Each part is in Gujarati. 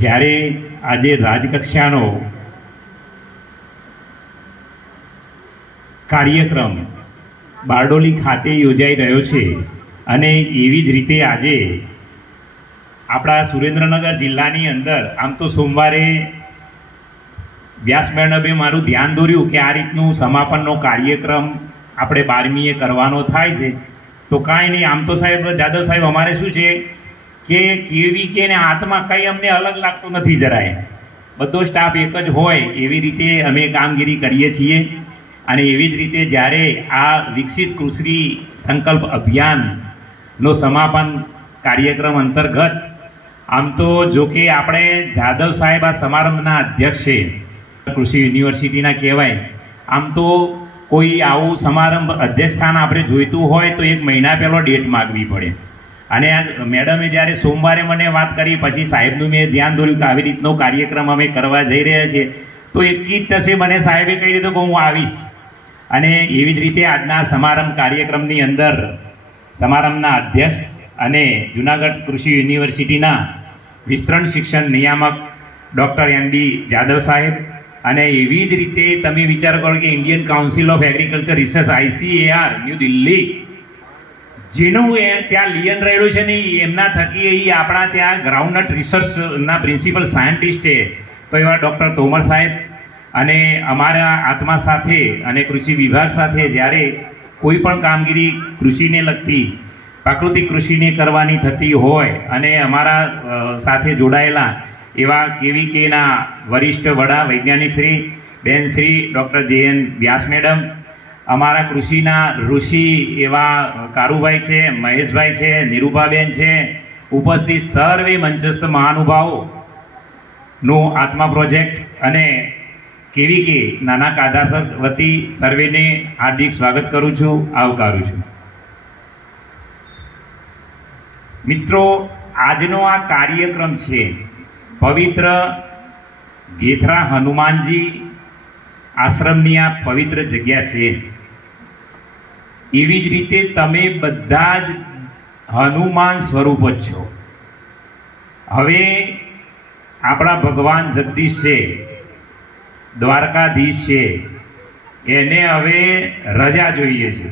જ્યારે આજે રાજકક્ષાનો કાર્યક્રમ બારડોલી ખાતે યોજાઈ રહ્યો છે અને એવી જ રીતે આજે આપણા સુરેન્દ્રનગર જિલ્લાની અંદર, આમ તો સોમવારે વ્યાસ મેડમે મારું ધ્યાન દોર્યું કે આ રીતનું સમાપનનો કાર્યક્રમ આપણે બારમીએ કરવાનો થાય છે. તો કાંઈ નહીં, આમ તો સાહેબ, જાદવ સાહેબ, અમારે શું છે? કે કેવી કે ને આત્મા કંઈ અમને અલગ લાગતું નથી જરાય. બધો સ્ટાફ એક જ હોય એવી રીતે અમે કામગીરી કરીએ છીએ. અને એવી જ રીતે જ્યારે આ વિકસિત કૃષિ સંકલ્પ અભિયાનનો સમાપન કાર્યક્રમ અંતર્ગત, આમ તો જો કે આપણે જાદવ સાહેબ આ સમારંભના અધ્યક્ષ છે કૃષિ યુનિવર્સિટીના કહેવાય, આમ તો કોઈ આવું સમારંભ અધ્યક્ષ સ્થાન આપણે જોઈતું હોય તો એક મહિના પહેલો ડેટ માગવી પડે. અને મેડમે જ્યારે સોમવારે મને વાત કરી, પછી સાહેબનું મેં ધ્યાન દોર્યું કે આવી રીતનો કાર્યક્રમ અમે કરવા જઈ રહ્યા છીએ, તો એક જ ટસે મને સાહેબે કહી દીધું કે હું આવીશ. અને એવી જ રીતે આજના સમારંભ કાર્યક્રમની અંદર સમારંભના અધ્યક્ષ અને જુનાગઢ કૃષિ યુનિવર્સિટીના વિસ્તરણ શિક્ષણ નિયામક ડૉક્ટર એન ડી જાદવ સાહેબ અને એવી જ રીતે તમે વિચાર કરો કે Indian Council of Agriculture Research ICAR New Delhi જેનું એ ત્યાં લિયન રહેલું છે ને એમના થકી એ આપણા ત્યાં ગ્રાઉન્ડનટ રિસર્ચના પ્રિન્સિપલ સાયન્ટિસ્ટ છે. તો એવા ડૉક્ટર તોમર સાહેબ અને અમારા આત્મા સાથે અને કૃષિ વિભાગ સાથે જ્યારે કોઈ પણ કામગીરી કૃષિને લગતી, પ્રાકૃતિક કૃષિને કરવાની થતી હોય અને અમારા સાથે જોડાયેલા એવા કેવીકેના વરિષ્ઠ વડા વૈજ્ઞાનિક શ્રી, બેન Shri doctor J N Vyas madam અમારા કૃષિના ઋષિ એવા કારુભાઈ છે, મહેશભાઈ છે, નિરૂપાબેન છે, ઉપસ્થિત સર્વે મંચસ્થ મહાનુભાવો નો આત્મા પ્રોજેક્ટ અને કેવી કે નાના કાદાસર વતી સર્વેને હાર્દિક સ્વાગત કરું છું, આવકારું છું. મિત્રો, આજનો આ કાર્યક્રમ છે પવિત્ર ગેથરા હનુમાનજી આશ્રમની આ પવિત્ર જગ્યા છે. એવી જ રીતે તમે બધા જ હનુમાન સ્વરૂપ જ છો. હવે આપણા ભગવાન જગદીશ છે, દ્વારકાધીશ છે, એને હવે રજા જોઈએ છે.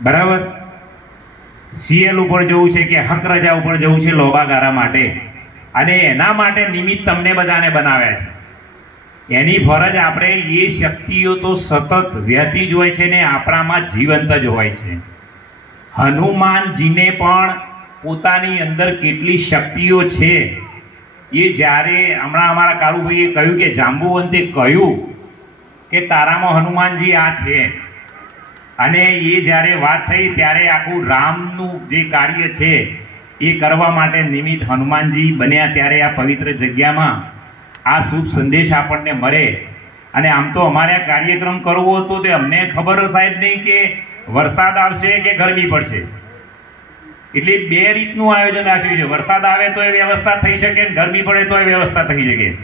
બરાબર? સીએલ ઉપર જવું છે કે હક રજા ઉપર જવું છે લોબાગારા માટે? અને એના માટે નિમિત્ત તમને બધાને બનાવ્યા છે. એની ફરજ આપણે એ શક્તિઓ તો સતત વહેતી જ હોય છે ને આપણામાં જીવંત જ હોય છે. હનુમાનજીને પણ પોતાની અંદર કેટલી શક્તિઓ છે એ જ્યારે હમણાં અમારા કારુભાઈએ કહ્યું કે જાંબુવંતે કહ્યું કે તારામાં હનુમાનજી આ છે. અને એ જ્યારે વાત થઈ ત્યારે આખું રામનું જે કાર્ય છે એ કરવા માટે નિમિત્ત હનુમાનજી બન્યા ત્યારે આ પવિત્ર જગ્યામાં આ શુભ સંદેશ આપણને મળે. અને આમ તો અમારે આ કાર્યક્રમ કરવો હતો તે અમને ખબર સાહેબ નહીં કે વરસાદ આવશે કે ગરમી પડશે. એટલે બે રીતનું આયોજન રાખ્યું છે. વરસાદ આવે તો એ વ્યવસ્થા થઈ શકે ને ગરમી પડે તો એ વ્યવસ્થા થઈ શકે.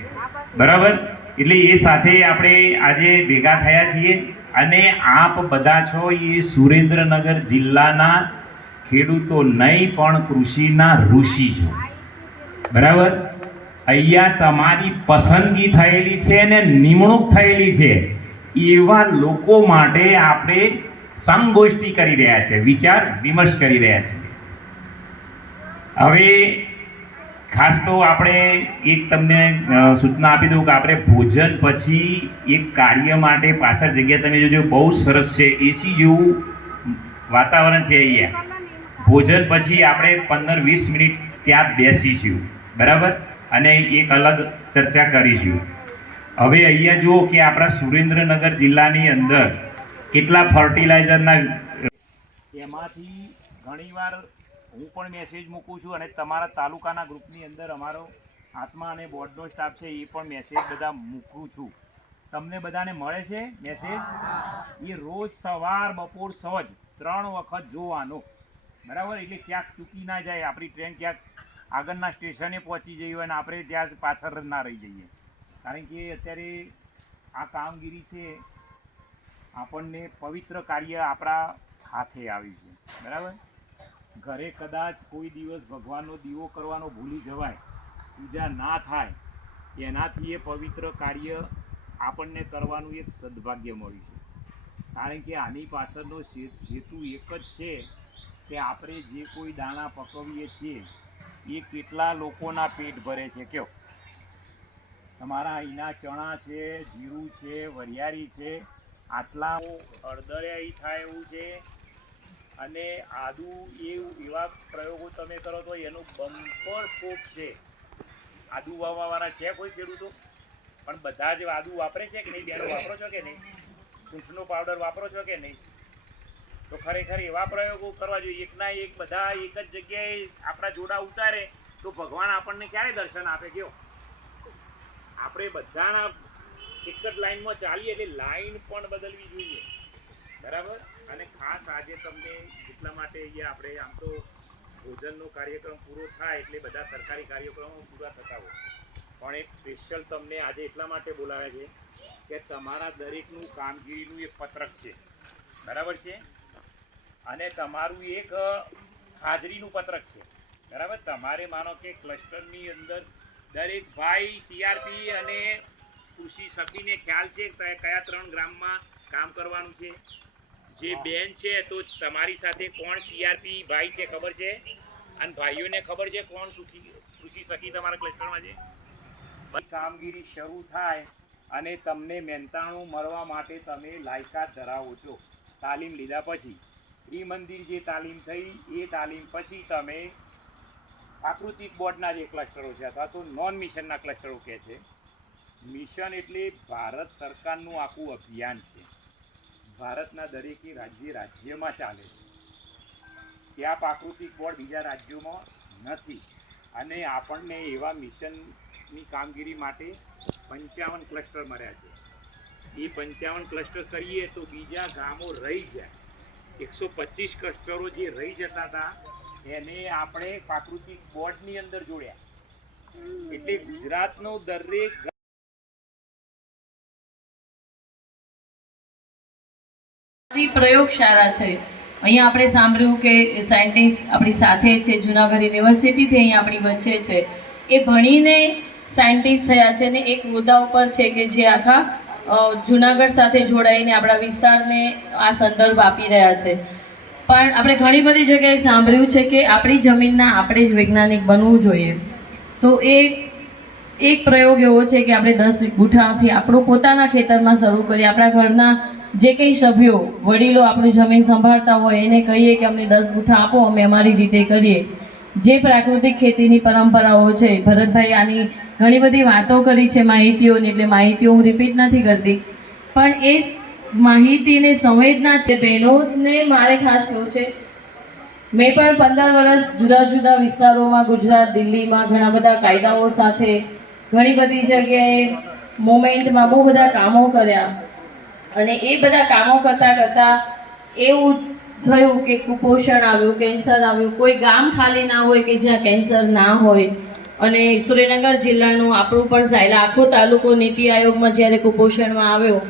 બરાબર? એટલે એ સાથે આપણે આજે ભેગા થયા છીએ. અને આપ બધા છો એ સુરેન્દ્રનગર જિલ્લાના ખેડૂતો નહીં પણ કૃષિના ઋષિ છો. બરાબર? અહીંયા તમારી પસંદગી થયેલી છે અને નિમણૂક થયેલી છે. એવા લોકો માટે આપણે સંગોષ્ઠી કરી રહ્યા છે, વિચાર વિમર્શ કરી રહ્યા છીએ હવે ખાસ તો આપણે એક તમને સૂચના આપી દઉં કે આપણે ભોજન પછી એક કાર્ય માટે પાછળ જગ્યા તમે જોજો, બહુ સરસ છે એસી જેવું વાતાવરણ છે અહીંયા. ભોજન પછી આપણે પંદર વીસ મિનિટ ત્યાં બેસીશું. બરાબર? અને એક અલગ ચર્ચા કરીશું. હવે અહીંયા જુઓ કે આપણા સુરેન્દ્રનગર જિલ્લાની અંદર કેટલા ફર્ટિલાઇઝરના એમાંથી ઘણીવાર હું પણ મેસેજ મૂકું છું અને તમારા તાલુકાના ગ્રુપની અંદર અમારો આત્મા અને બોર્ડનો સ્ટાફ છે એ પણ મેસેજ બધા મૂકું છું. તમને બધાને મળે છે મેસેજ એ રોજ સવાર, બપોર સજ ત્રણ વખત જોવાનો. બરાબર? એટલે ક્યાંક ચૂકી ના જાય, આપણી ટ્રેન ક્યાંક આગળના સ્ટેશને પહોંચી જઈએ અને આપણે ત્યાં પાછળ જ ના રહી જઈએ. કારણ કે અત્યારે આ કામગીરી છે, આપણને પવિત્ર કાર્ય આપણા હાથે આવ્યું છે. બરાબર? ઘરે કદાચ કોઈ દિવસ ભગવાનનો દીવો કરવાનો ભૂલી જવાય, પૂજા ના થાય, એનાથી એ પવિત્ર કાર્ય આપણને કરવાનું એક સદભાગ્ય મળ્યું છે. કારણ કે આની પાછળનો હેતુ એક જ છે, કે આપણે જે કોઈ દાણા પકવીએ છીએ એ કેટલા લોકોના પેટ ભરે છે, કયો? તમારા અહીંના ચણા છે, જીરું છે, વરિયાળી છે, આટલા હળદરે થાય એવું છે, અને આદુ એ એવા પ્રયોગો તમે કરો તો એનો બમ્પર સ્કોપ છે. આદુ વાવવાવાળા છે કોઈ ખેડૂતો? પણ બધા જ આદુ વાપરે છે કે નહીં? બેનો વાપરો છો કે નહીં? સૂંઠનો પાવડર વાપરો છો કે નહીં? તો ખરેખર એવા પ્રયોગો કરવા જોઈએ. એકના એક, બધા એક જ જગ્યાએ આપણા જોડા ઉતારે, તો ભગવાન આપણને ક્યારે દર્શન આપે? કયો? આપણે બધાના એક જ લાઈનમાં ચાલીએ એટલે લાઈન પણ બદલવી જોઈએ. બરાબર? અને ખાસ આજે તમને એટલા માટે અહીંયા આપણે આમ તો ભોજનનો કાર્યક્રમ પૂરો થાય એટલે બધા સરકારી કાર્યક્રમો પૂરા થતા હોય. પણ એક સ્પેશિયલ તમને આજે એટલા માટે બોલાવ્યા છે કે તમારા દરેકનું કામગીરીનું એક પત્રક છે. બરાબર છે? અને તમારું એક હાજરીનું પત્રક છે. બરાબર? તમારે માનો કે ક્લસ્ટરની અંદર દરેક ભાઈ સીઆરપી અને કૃષિ સખીને ખ્યાલ છે કે કયા- ત્રણ ગ્રામમાં કામ કરવાનું છે? જે બેન છે તો તમારી સાથે કોણ સીઆરપી ભાઈ છે ખબર છે? અને ભાઈઓને ખબર છે કોણ સુખી કૃષિ સખી તમારા ક્લસ્ટરમાં છે? બસ કામગીરી શરૂ થાય અને તમને મહેનતાણું મળવા માટે તમે લાયકાત ધરાવો છો. તાલીમ લીધા પછી. ત્રિમંદિર જે તાલીમ થઈ, એ તાલીમ પછી તમે પ્રાકૃતિક બોર્ડના જે ક્લસ્ટરો છે, અથવા તો નોન મિશનના ક્લસ્ટરો કહે છે મિશન એટલે ભારત સરકારનું આખું અભિયાન છે. ભારતના દરેકે રાજ્ય રાજ્યમાં ચાલે છે. ત્યાં પ્રાકૃતિક બોર્ડ બીજા રાજ્યોમાં નથી. અને આપણને એવા મિશનની કામગીરી માટે પંચાવન ક્લસ્ટર મળ્યા છે. એ પંચાવન ક્લસ્ટર કરીએ તો બીજા ગામો રહી જાય. એકસો પચીસ કસ્ટરો જે રહી જતા હતા, એને આપણે પ્રાકૃતિક બોર્ડની અંદર જોડ્યા. એટલે ગુજરાતનો દરેક પ્રયોગશાળા છે. અહીંયા આપણે સાંભળ્યું કે સાયન્ટિસ્ટ આપણી સાથે છે, જુનાગઢ યુનિવર્સિટીથી અહીંયા આપણી વચ્ચે છે. એ ભણીને સાયન્ટિસ્ટ થયા છે ને એક મુદ્દા ઉપર છે કે જે આખા જુનાગઢ સાથે જોડાઈને આપણા વિસ્તારને આ સંદર્ભ આપી રહ્યા છે. પણ આપણે ઘણી બધી જગ્યાએ સાંભળ્યું છે કે આપણી જમીનના આપણે જ વૈજ્ઞાનિક બનવું જોઈએ. તો એ, એક પ્રયોગ એવો છે કે આપણે દસ ગુઠાથી આપણું પોતાના ખેતરમાં શરૂ કરીએ. આપણા ઘરના જે કંઈ સભ્યો, વડીલો આપણી જમીન સંભાળતા હોય એને કહીએ કે અમને દસ ગુઠા આપો, અમે અમારી રીતે કરીએ. જે પ્રાકૃતિક ખેતીની પરંપરાઓ છે, ભરતભાઈ આની ઘણી બધી વાતો કરી છે માહિતીઓની, એટલે માહિતીઓ હું રિપીટ નથી કરતી. પણ એ માહિતીને સંવેદના તે બહેનોને મારે ખાસ કહેવું છે. મેં પણ પંદર વર્ષ જુદા જુદા વિસ્તારોમાં, ગુજરાત, દિલ્હીમાં ઘણા બધા કાયદાઓ સાથે ઘણી બધી જગ્યાએ મોમેન્ટમાં બહુ બધા કામો કર્યા. અને એ બધા કામો કરતાં કરતાં એવું થયું કે કુપોષણ આવ્યું, કેન્સર આવ્યું. કોઈ ગામ ખાલી ના હોય કે જ્યાં કેન્સર ના હોય અને સુરેનગર જિલ્લાનું આપણું પણ સાયલા આખો તાલુકો નીતિ આયોગમાં જ્યારે કુપોષણમાં આવ્યો,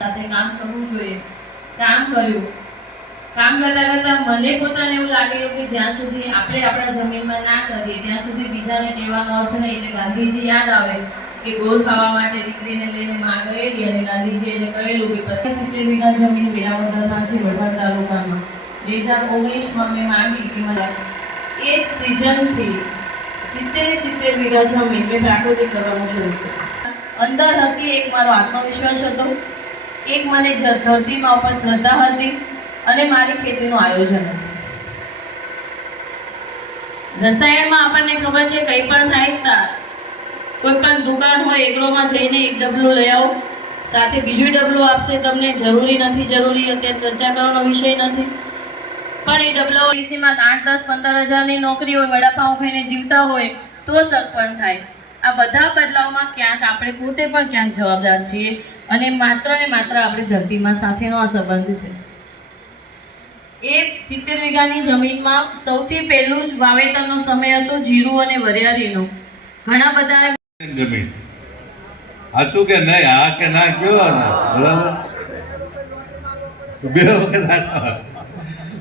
સાથે કામ કરવું જોઈએ. કામ કર્યું. કામ કરતા કરતા મને પોતાને એવું લાગ્યું કે જ્યાં સુધી આપણે આપણા જમીનમાં ના કરીએ, ત્યાં સુધી બીજાને કહેવાનો અર્થ નહીં. એટલે ગાંધીજી યાદ આવે કે ગોળ ખાવા માટે દીકરીને લઈને માં ગયેલી અને ગાંધીજીએ એને કહેલું કે પચાસ સિત્તેર વીઘા જમીન વેરાવદરમાં છે વઢવાણ તાલુકામાં. બે હજાર ઓગણીસમાં મેં માંગી કે મને એ જ સિઝનથી સિત્તેર સિત્તેર જમીન મેં પ્રાકૃતિક કરવાનું શરૂ અંદર હતી એક મારો આત્મવિશ્વાસ હતો. એક મને ધરતીમાં ઉપર શ્રદ્ધા હતી અને મારી ખેતીનું આયોજન હતું. રસાયણમાં આપણને ખબર છે, કંઈ પણ થાય કોઈ પણ દુકાન હોય, એકલોમાં જઈને એક ડબલું લઈ આવો. સાથે બીજું ડબલું આપશે તમને, જરૂરી નથી, જરૂરી, અત્યારે ચર્ચા કરવાનો વિષય નથી. પણ એ ડબલાઓ એસીમાં આઠ, દસ, પંદર હજારની નોકરી હોય વડાપાઉં ખાઈને જીવતા હોય તો સરપણ થાય. આ બધા બદલાવમાં ક્યાંક આપણે પોતે પણ ક્યાંક જવાબદાર છીએ અને માત્ર ને માત્ર આપણી ધરતીમાં સાથેનો આ સંબંધ છે. એ સિત્તેર વીઘાની જમીનમાં સૌથી પહેલું જ વાવેતરનો સમય હતો જીરું અને વરિયાળીનો. ઘણા બધા જમીન. હતું કે નહીં? આ કે ના, કયો બરાબર? બે વખત.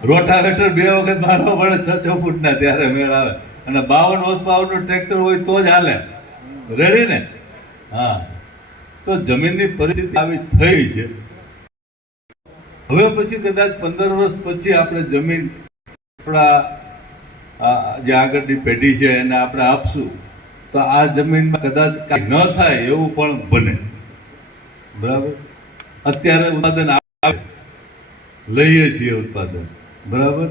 રોટાવેટર બે વખત મારવા પડે, છ છ ફૂટના ત્યારે મેળ આવે. અને બાવન હોસ પાવરનું ટ્રેક્ટર હોય તો જ હાલે. રેડી ને? હા. તો જમીનની પરિસ્થિતિ આવી થઈ છે. હવે પછી કદાચ પંદર વર્ષ પછી આપણે જમીન આપણા જે આગળની પેઢી છે એને આપણે આપશું. તો આ જમીનમાં કદાચ કાંઈ ન થાય એવું પણ બને. બરાબર? અત્યારે ઉત્પાદન લઈએ છીએ ઉત્પાદન. બરાબર?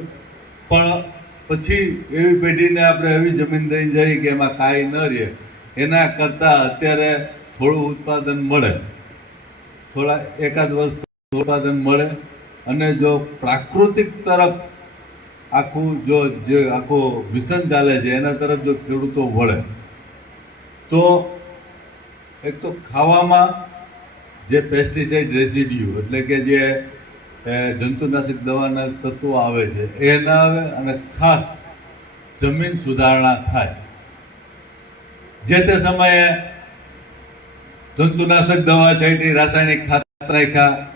પણ પછી એવી પેઢીને આપણે એવી જમીન દઈ જઈએ કે એમાં કાંઈ ન રહે. એના કરતાં અત્યારે થોડું ઉત્પાદન મળે. થોડા એકાદ વર્ષ ઉત્પાદન મળે. અને જો પ્રાકૃતિક તરફ આખું જો જે આખું મિશન ચાલે છે, એના તરફ જો ખેડૂતો વળે, તો એક તો ખાવામાં જે પેસ્ટિસાઇડ રેસિડ્યુ એટલે કે જે જંતુનાશક દવાના તત્વો આવે છે, એ ના અને ખાસ જમીન સુધારણા થાય. જે તે સમયે જંતુનાશક દવા છાંટી, રાસાયણિક ખાતર રાખ્યા.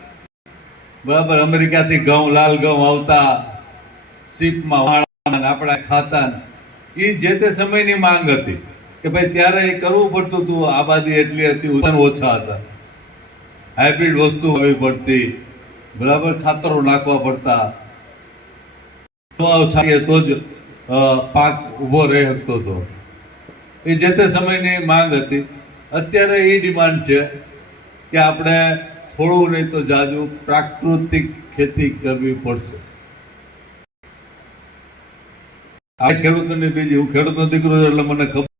બરાબર, અમેરિકાથી ઘઉં, લાલ ઘઉં આવતા, સીપમાં વાળા આપણા ખાતા એ જે તે સમયની માંગ હતી કે ભાઈ ત્યારે એ કરવું પડતું હતું, આબાદી એટલી હતી ઓછા હતા. હાઇબ્રિડ વસ્તુ આવી પડતી. બરાબર ખાતરો નાખવા પડતા. તો જ પાક ઊભો રહી શકતો હતો એ જે તે સમયની માંગ હતી. અત્યારે એ ડિમાન્ડ છે કે આપણે થોડું નહીં તો જાજુ પ્રાકૃતિક ખેતી કરવી પડશે. આ ખેડૂતોની બીજી, હું ખેડૂતનો દીકરો છું એટલે મને ખબર